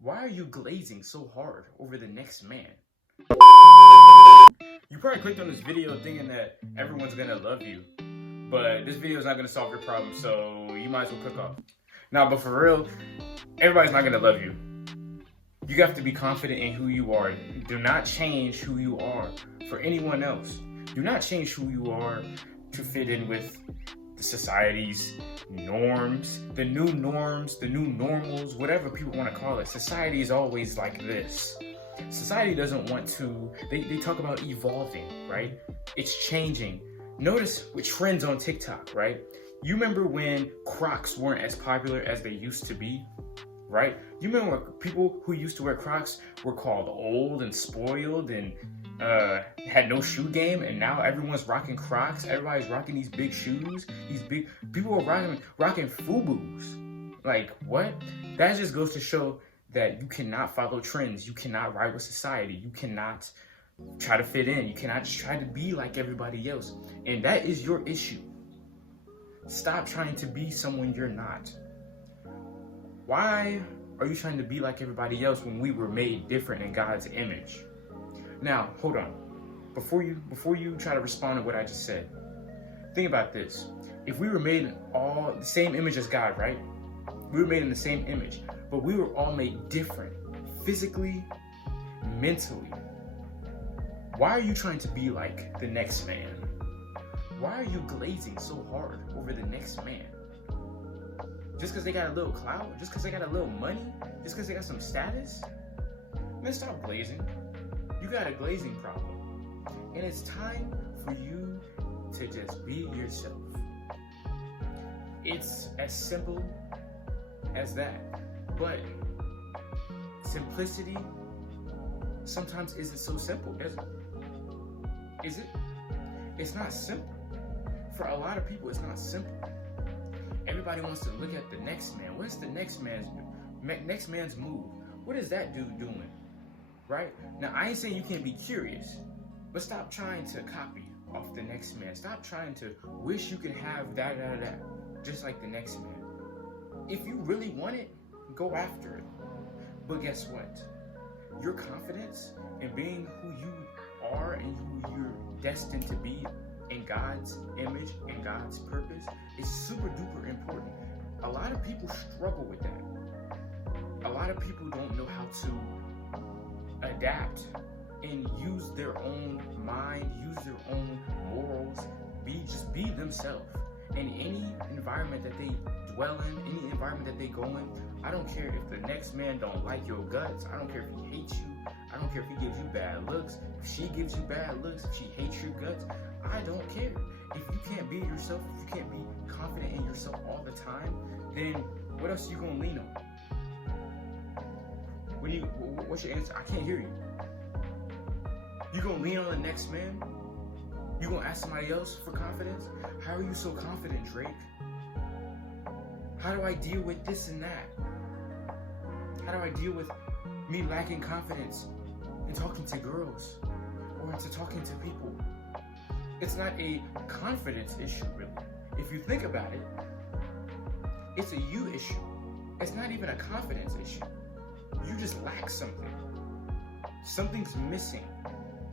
Why are you glazing so hard over the next man? You probably clicked on this video thinking that everyone's gonna love you, but this video is not gonna solve your problem, so you might as well click off. Nah, but for real, everybody's not gonna love you. You have to be confident in who you are. Do not change who you are for anyone else. Do not change who you are to fit in with the society's norms, the new normals, whatever people want to call it. Society is always like this. Society doesn't want to, they talk about evolving, right? It's changing. Notice with trends on TikTok, right? You remember when Crocs weren't as popular as they used to be, right? You remember when people who used to wear Crocs were called old and spoiled and had no shoe game, and now everyone's rocking Crocs. Everybody's rocking these big shoes. These big people are rocking FUBUs. Like what? That just goes to show that you cannot follow trends. You cannot ride with society. You cannot try to fit in. You cannot just try to be like everybody else. And that is your issue. Stop trying to be someone you're not. Why are you trying to be like everybody else when we were made different in God's image? Now, hold on. Before you try to respond to what I just said, think about this. If we were made in all the same image as God, right? We were made in the same image, but we were all made different, physically, mentally. Why are you trying to be like the next man? Why are you glazing so hard over the next man? Just because they got a little clout? Just because they got a little money? Just because they got some status? Man, stop glazing. You got a glazing problem. And it's time for you to just be yourself. It's as simple as that. But simplicity sometimes isn't so simple, is it? Is it? It's not simple. For a lot of people, it's not simple. Everybody wants to look at the next man. What's the next man's move? What is that dude doing? Right? Now, I ain't saying you can't be curious, but stop trying to copy off the next man. Stop trying to wish you could have that, just like the next man. If you really want it, go after it. But guess what? Your confidence in being who you are and who you're destined to be in God's image and God's purpose is super duper important. A lot of people struggle with that. A lot of people don't know how to adapt and use their own mind, use their own morals, just be themselves. In any environment that they dwell in, any environment that they go in, I don't care if the next man don't like your guts. I don't care if he hates you. I don't care if he gives you bad looks. If she gives you bad looks, if she hates your guts, I don't care. If you can't be yourself, if you can't be confident in yourself all the time, then what else are you gonna lean on? What's your answer? I can't hear you. You gonna lean on the next man? You gonna ask somebody else for confidence? How are you so confident, Drake? How do I deal with this and that? How do I deal with me lacking confidence in talking to girls or into talking to people? It's not a confidence issue, really. If you think about it, it's a you issue. It's not even a confidence issue. You just lack something. Something's missing.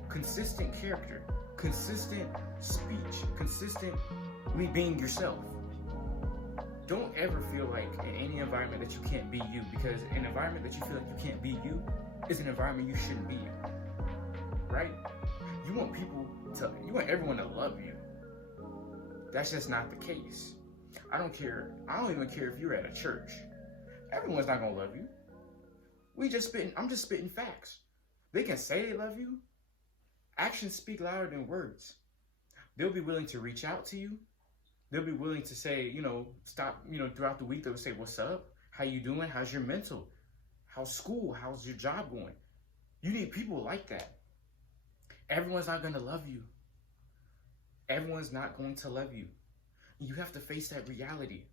Consistent character, consistent speech, consistently being yourself. Don't ever feel like in any environment that you can't be you, because an environment that you feel like you can't be you is an environment you shouldn't be in, right? You want everyone to love you. That's just not the case. I don't even care if you're at a church. Everyone's not gonna love you. I'm just spitting facts. They can say they love you. Actions speak louder than words. They'll be willing to reach out to you. They'll be willing to say, stop, throughout the week, they'll say, what's up? How you doing? How's your mental? How's school? How's your job going? You need people like that. Everyone's not going to love you. Everyone's not going to love you. You have to face that reality,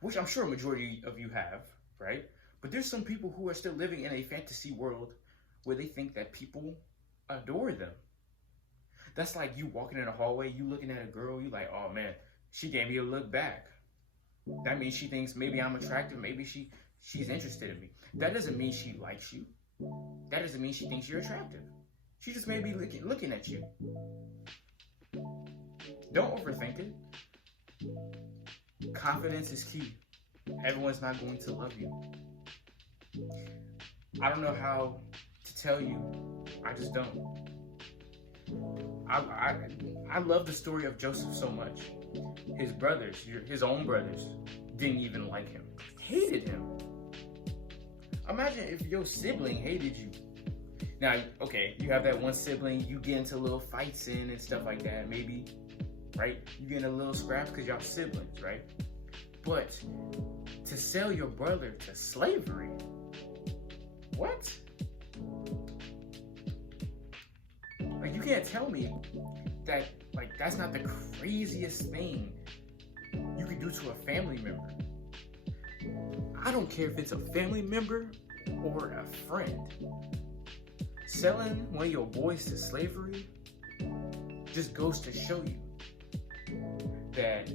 which I'm sure a majority of you have, right? But there's some people who are still living in a fantasy world where they think that people adore them. That's like you walking in a hallway, you looking at a girl, you like, oh man, she gave me a look back. That means she thinks maybe I'm attractive, maybe she she's interested in me. That doesn't mean she likes you. That doesn't mean she thinks you're attractive. She just may be looking at you. Don't overthink it. Confidence is key. Everyone's not going to love you. I don't know how to tell you. I just don't. I love the story of Joseph so much. His brothers, his own brothers, didn't even like him. Hated him. Imagine if your sibling hated you. Now, okay, you have that one sibling, you get into little fights in and stuff like that, maybe, right? You get in a little scrap because y'all siblings, right? But to sell your brother to slavery, what? Like, you can't tell me that, like, that's not the craziest thing you could do to a family member. I don't care if it's a family member or a friend. Selling one of your boys to slavery just goes to show you that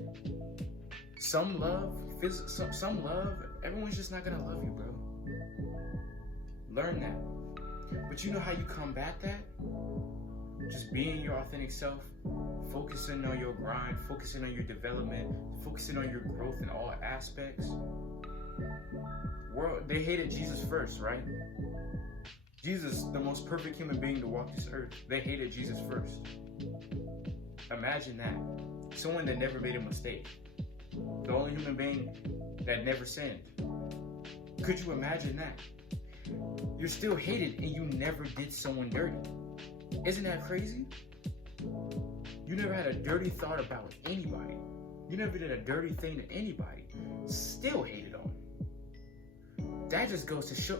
some love, everyone's just not gonna love you, bro. Learn that. But you know how you combat that? Just being your authentic self, focusing on your grind, focusing on your development, focusing on your growth in all aspects. They hated Jesus first, right? Jesus, the most perfect human being to walk this earth, they hated Jesus first. Imagine that. Someone that never made a mistake. The only human being that never sinned. Could you imagine that? You're still hated and you never did someone dirty. Isn't that crazy? You never had a dirty thought about anybody. You never did a dirty thing to anybody. Still hated on. That just goes to show.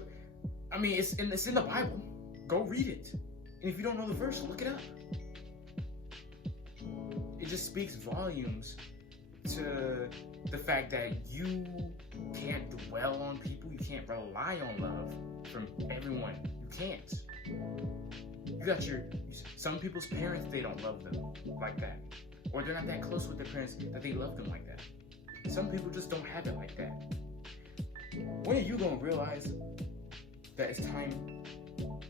I mean, it's in the Bible. Go read it. And if you don't know the verse, look it up. It just speaks volumes to the fact that you can't dwell on people. You can't rely on love from everyone. You can't. You got some people's parents, they don't love them like that. Or they're not that close with their parents that they love them like that. Some people just don't have it like that. When are you going to realize that it's time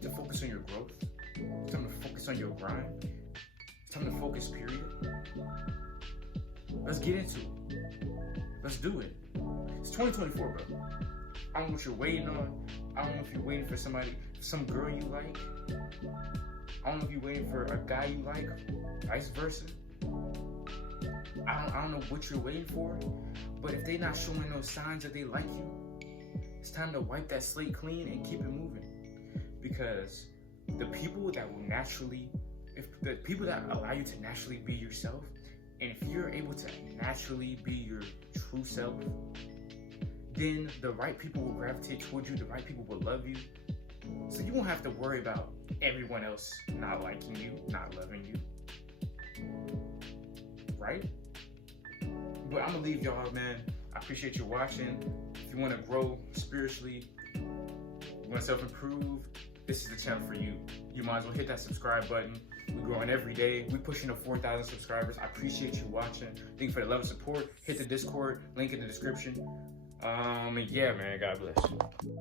to focus on your growth? It's time to focus on your grind. It's time to focus, period. Let's get into it. Let's do it. It's 2024, bro. I don't know what you're waiting on. I don't know if you're waiting for somebody, some girl you like. I don't know if you're waiting for a guy you like, vice versa. I don't know what you're waiting for, but if they're not showing those signs that they like you, it's time to wipe that slate clean and keep it moving. Because the people that will naturally, if the people that allow you to naturally be yourself, and if you're able to naturally be your true self, then the right people will gravitate towards you, the right people will love you. So you won't have to worry about everyone else not liking you, not loving you. Right? But I'm gonna leave y'all, man. I appreciate you watching. If you wanna grow spiritually, you wanna self-improve, this is the channel for you. You might as well hit that subscribe button. We're growing every day. We're pushing to 4,000 subscribers. I appreciate you watching. Thank you for the love and support. Hit the Discord, link in the description. Yeah, man, God bless you.